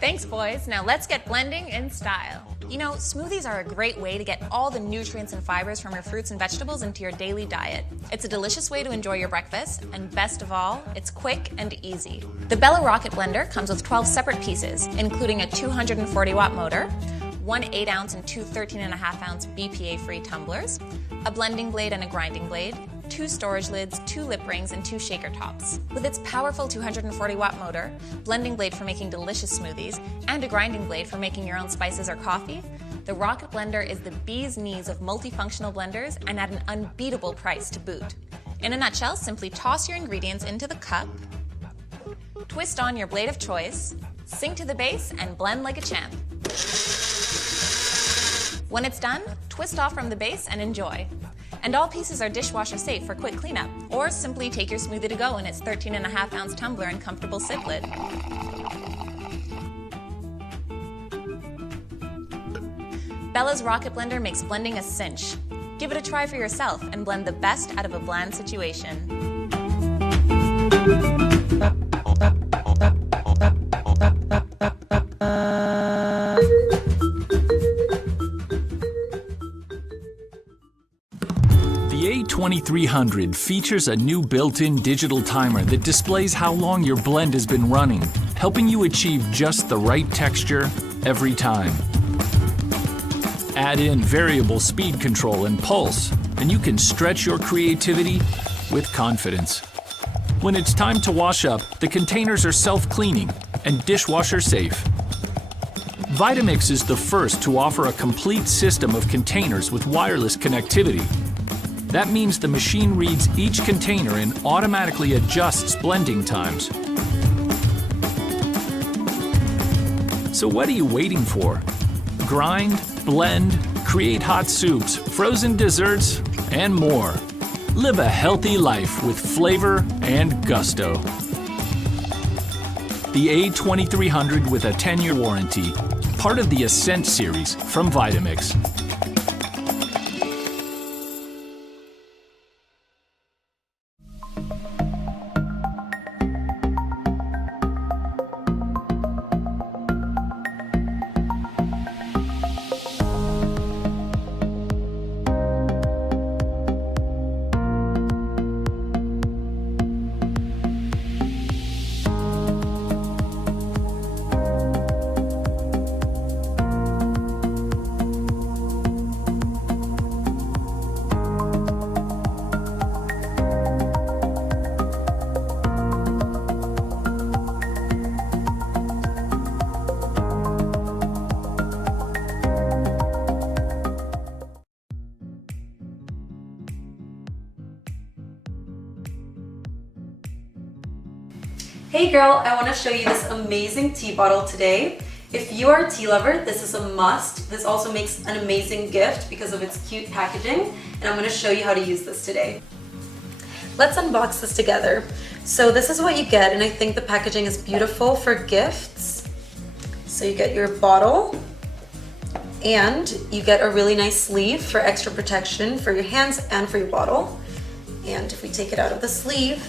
Thanks, boys. Now let's get blending in style. You know, smoothies are a great way to get all the nutrients and fibers from your fruits and vegetables into your daily diet. It's a delicious way to enjoy your breakfast, and best of all, it's quick and easy. The Bella Rocket Blender comes with 12 separate pieces, including a 240-watt motor, one 8-ounce and two 13.5-ounce BPA-free tumblers, a blending blade and a grinding blade, 2 storage lids, 2 lip rings, and 2 shaker tops. With its powerful 240-watt motor, blending blade for making delicious smoothies, and a grinding blade for making your own spices or coffee, the Rocket Blender is the bee's knees of multifunctional blenders and at an unbeatable price to boot. In a nutshell, simply toss your ingredients into the cup, twist on your blade of choice, sink to the base, and blend like a champ. When it's done, twist off from the base and enjoy. And all pieces are dishwasher safe for quick cleanup, or simply take your smoothie to go in its 13.5-ounce tumbler and comfortable sip lid. Bella's Rocket Blender makes blending a cinch. Give it a try for yourself and blend the best out of a bland situation. The A2300 features a new built-in digital timer that displays how long your blend has been running, helping you achieve just the right texture every time. Add in variable speed control and pulse, and you can stretch your creativity with confidence. When it's time to wash up, the containers are self-cleaning and dishwasher safe. Vitamix is the first to offer a complete system of containers with wireless connectivity. That means the machine reads each container and automatically adjusts blending times. So what are you waiting for? Grind, blend, create hot soups, frozen desserts, and more. Live a healthy life with flavor and gusto. The A2300 with a 10-year warranty, part of the Ascent series from Vitamix. Hey girl, I want to show you this amazing tea bottle today. If you are a tea lover, this is a must. This also makes an amazing gift because of its cute packaging, and I'm going to show you how to use this today. Let's unbox this together. So this is what you get, and I think the packaging is beautiful for gifts. So you get your bottle, and you get a really nice sleeve for extra protection for your hands and for your bottle. And if we take it out of the sleeve,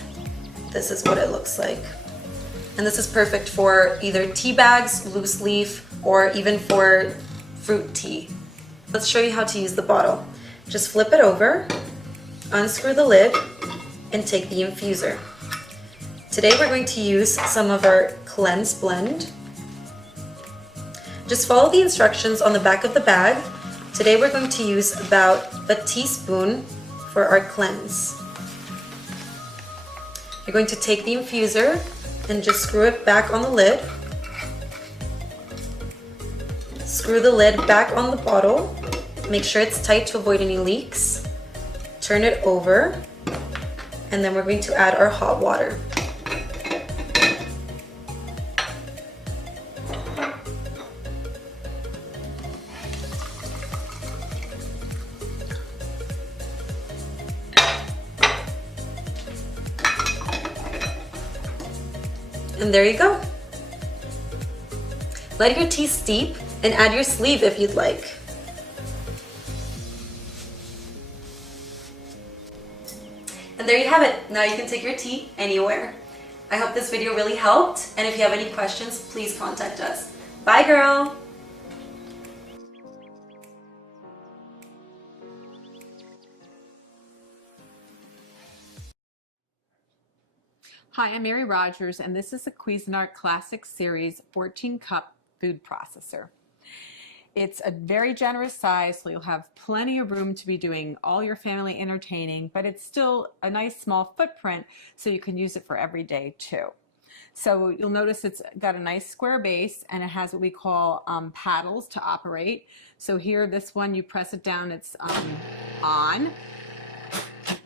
this is what it looks like. And this is perfect for either tea bags, loose leaf, or even for fruit tea. Let's show you how to use the bottle. Just flip it over, unscrew the lid, and take the infuser. Today we're going to use some of our cleanse blend. Just follow the instructions on the back of the bag. Today we're going to use about a teaspoon for our cleanse. You're going to take the infuser and just screw it back on the lid. Screw the lid back on the bottle. Make sure it's tight to avoid any leaks. Turn it over, and then we're going to add our hot water. And there you go. Let your tea steep and add your sleeve if you'd like. And there you have it. Now you can take your tea anywhere. I hope this video really helped, and if you have any questions, please contact us. Bye, girl! Hi, I'm Mary Rogers, and this is a Cuisinart Classic Series 14-cup food processor. It's a very generous size, so you'll have plenty of room to be doing all your family entertaining, but it's still a nice small footprint, so you can use it for every day too. So you'll notice it's got a nice square base, and it has what we call paddles to operate. So here, this one, you press it down, it's on.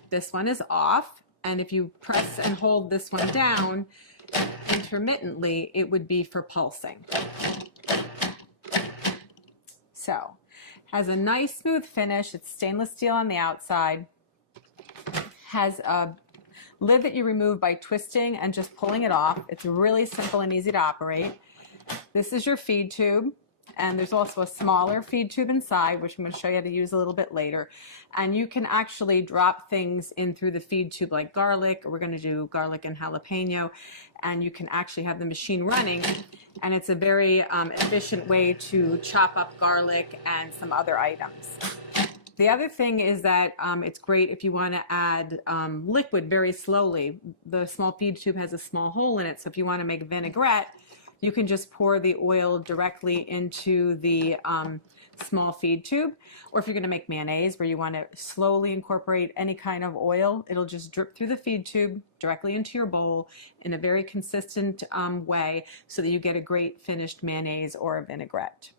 This one is off. And if you press and hold this one down intermittently, it would be for pulsing. So, has a nice smooth finish. It's stainless steel on the outside. Has a lid that you remove by twisting and just pulling it off. It's really simple and easy to operate. This is your feed tube. And there's also a smaller feed tube inside, which I'm going to show you how to use a little bit later. And you can actually drop things in through the feed tube like garlic. We're going to do garlic and jalapeno. And you can actually have the machine running. And it's a very efficient way to chop up garlic and some other items. The other thing is that it's great if you want to add liquid very slowly. The small feed tube has a small hole in it, so if you want to make vinaigrette, you can just pour the oil directly into the small feed tube. Or if you're going to make mayonnaise where you want to slowly incorporate any kind of oil, it'll just drip through the feed tube directly into your bowl in a very consistent way so that you get a great finished mayonnaise or a vinaigrette.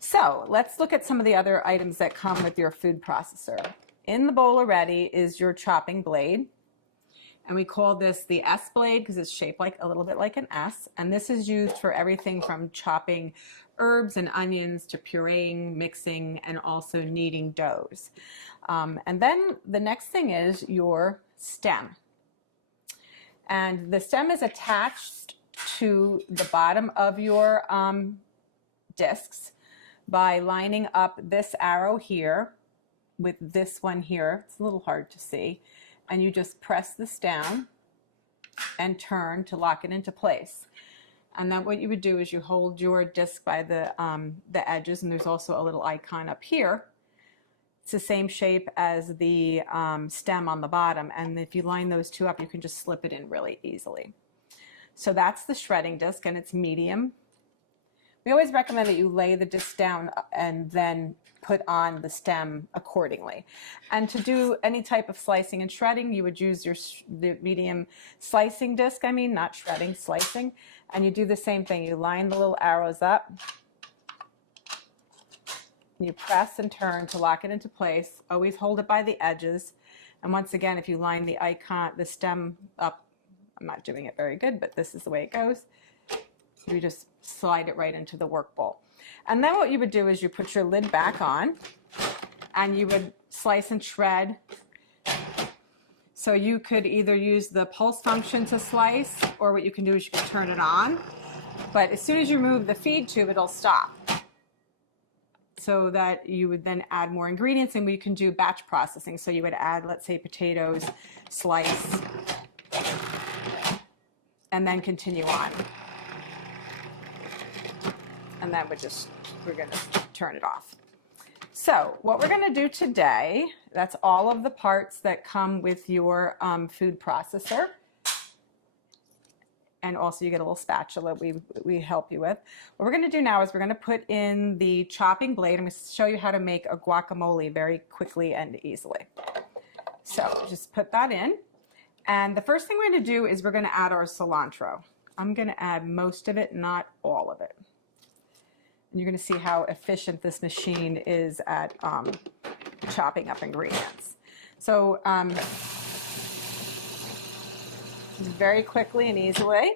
So let's look at some of the other items that come with your food processor. In the bowl already is your chopping blade. And we call this the S blade because it's shaped like a little bit like an S. And this is used for everything from chopping herbs and onions to pureeing, mixing, and also kneading doughs. And then the next thing is your stem. And the stem is attached to the bottom of your discs by lining up this arrow here with this one here. It's a little hard to see. And you just press this down and turn to lock it into place. And then what you would do is you hold your disc by the edges, and there's also a little icon up here. It's the same shape as the stem on the bottom, and if you line those two up, you can just slip it in really easily. So that's the shredding disc, and it's medium. We always recommend that you lay the disc down and then put on the stem accordingly. And to do any type of slicing and shredding, you would use the medium slicing disc, not shredding, slicing. And you do the same thing. You line the little arrows up. You press and turn to lock it into place. Always hold it by the edges. And once again, if you line the stem up, I'm not doing it very good, but this is the way it goes. You just slide it right into the work bowl. And then what you would do is you put your lid back on and you would slice and shred. So you could either use the pulse function to slice, or what you can do is you can turn it on. But as soon as you remove the feed tube, it'll stop. So that you would then add more ingredients, and we can do batch processing. So you would add, let's say, potatoes, slice, and then continue on. And then we're going to turn it off. So what we're going to do today, that's all of the parts that come with your food processor. And also you get a little spatula we help you with. What we're going to do now is we're going to put in the chopping blade. I'm going to show you how to make a guacamole very quickly and easily. So just put that in. And the first thing we're going to do is we're going to add our cilantro. I'm going to add most of it, not all of it. And you're going to see how efficient this machine is at chopping up ingredients. So very quickly and easily.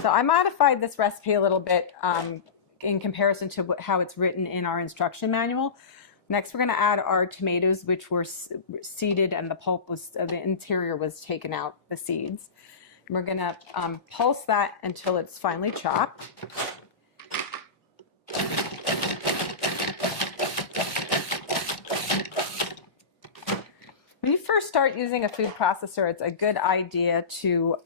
So I modified this recipe a little bit in comparison to how it's written in our instruction manual. Next, we're going to add our tomatoes, which were seeded and the pulp the interior was taken out, the seeds. And we're going to pulse that until it's finely chopped. start using a food processor, it's a good idea to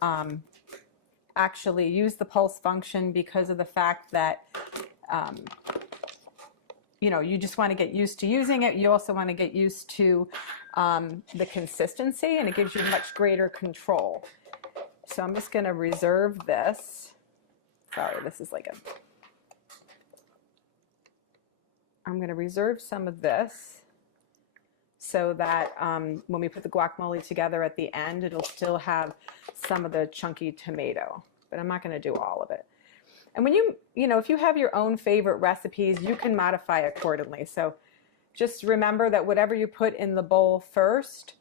actually use the pulse function because of the fact that you know, you just want to get used to using it. You also want to get used to the consistency, and it gives you much greater control. So I'm just going to reserve this. Sorry, this is like a... I'm going to reserve some of this so that when we put the guacamole together at the end, it'll still have some of the chunky tomato, but I'm not going to do all of it. And when you know, if you have your own favorite recipes, you can modify accordingly. So just remember that whatever you put in the bowl first,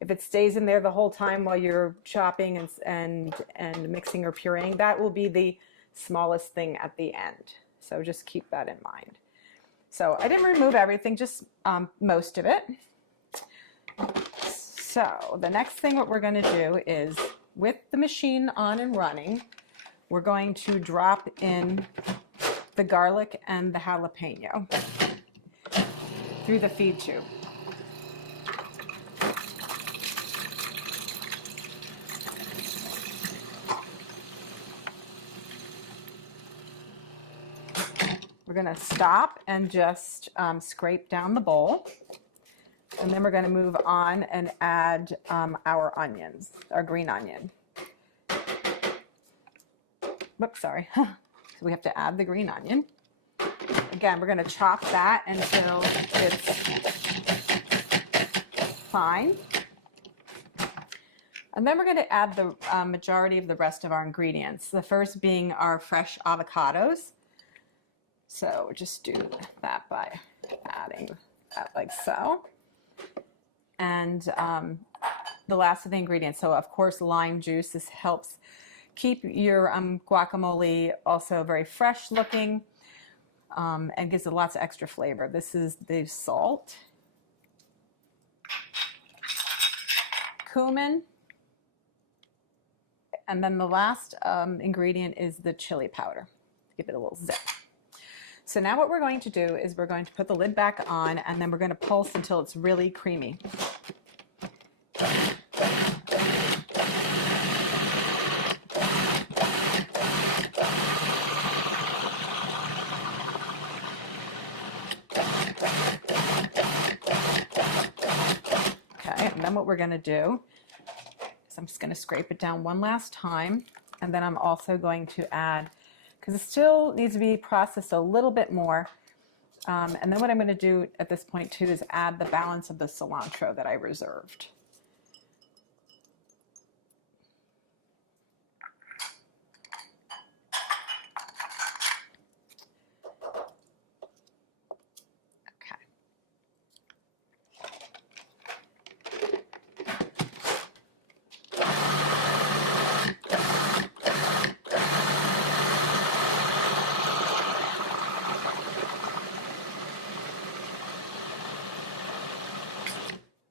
if it stays in there the whole time while you're chopping and mixing or pureeing, that will be the smallest thing at the end. So just keep that in mind. So I didn't remove everything, just most of it. So the next thing what we're going to do is, with the machine on and running, we're going to drop in the garlic and the jalapeno through the feed tube. We're going to stop and just scrape down the bowl. And then we're going to move on and add our onions, our green onion. Whoops, sorry. So we have to add the green onion. Again, we're going to chop that until it's fine. And then we're going to add the majority of the rest of our ingredients. The first being our fresh avocados. So just do that by adding that like so. And the last of the ingredients, so of course lime juice. This helps keep your guacamole also very fresh looking and gives it lots of extra flavor. This is the salt, cumin, and then the last ingredient is the chili powder. Give it a little zip. So now what we're going to do is we're going to put the lid back on, and then we're going to pulse until it's really creamy. And then what we're going to do is I'm just going to scrape it down one last time, and then I'm also going to add, because it still needs to be processed a little bit more, and then what I'm going to do at this point too is add the balance of the cilantro that I reserved.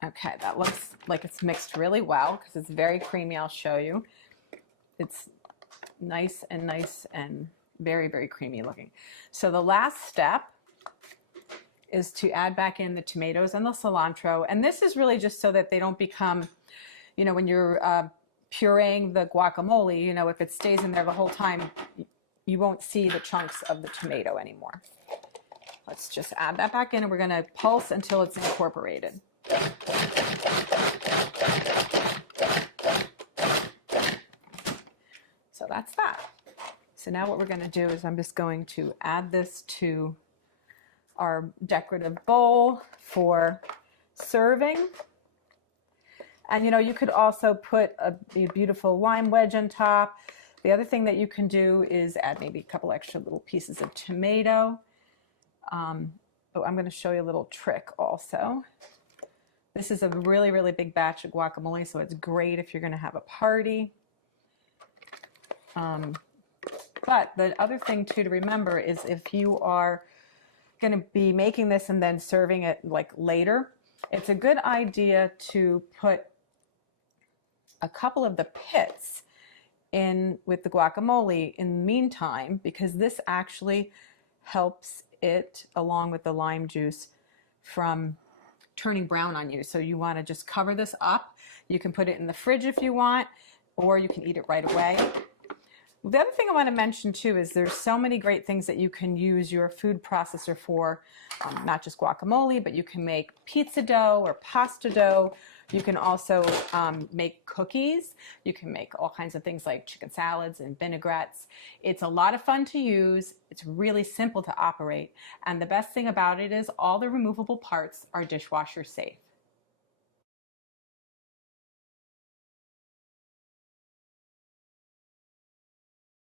Okay, that looks like it's mixed really well because it's very creamy. I'll show you. It's nice and very, very creamy looking. So the last step is to add back in the tomatoes and the cilantro. And this is really just so that they don't become, you know, when you're pureeing the guacamole, you know, if it stays in there the whole time, you won't see the chunks of the tomato anymore. Let's just add that back in, and we're going to pulse until it's incorporated. So that's that. So now what we're going to do is I'm just going to add this to our decorative bowl for serving. And you know, you could also put a beautiful lime wedge on top. The other thing that you can do is add maybe a couple extra little pieces of tomato. Oh, I'm going to show you a little trick also. This is a really, really big batch of guacamole, so it's great if you're going to have a party. But the other thing too to remember is if you are going to be making this and then serving it like later, it's a good idea to put a couple of the pits in with the guacamole in the meantime, because this actually helps it, along with the lime juice, from turning brown on you. So you want to just cover this up. You can put it in the fridge if you want, or you can eat it right away. The other thing I want to mention too is there's so many great things that you can use your food processor for, not just guacamole, but you can make pizza dough or pasta dough. You can also make cookies. You can make all kinds of things like chicken salads and vinaigrettes. It's a lot of fun to use. It's really simple to operate. And the best thing about it is all the removable parts are dishwasher safe.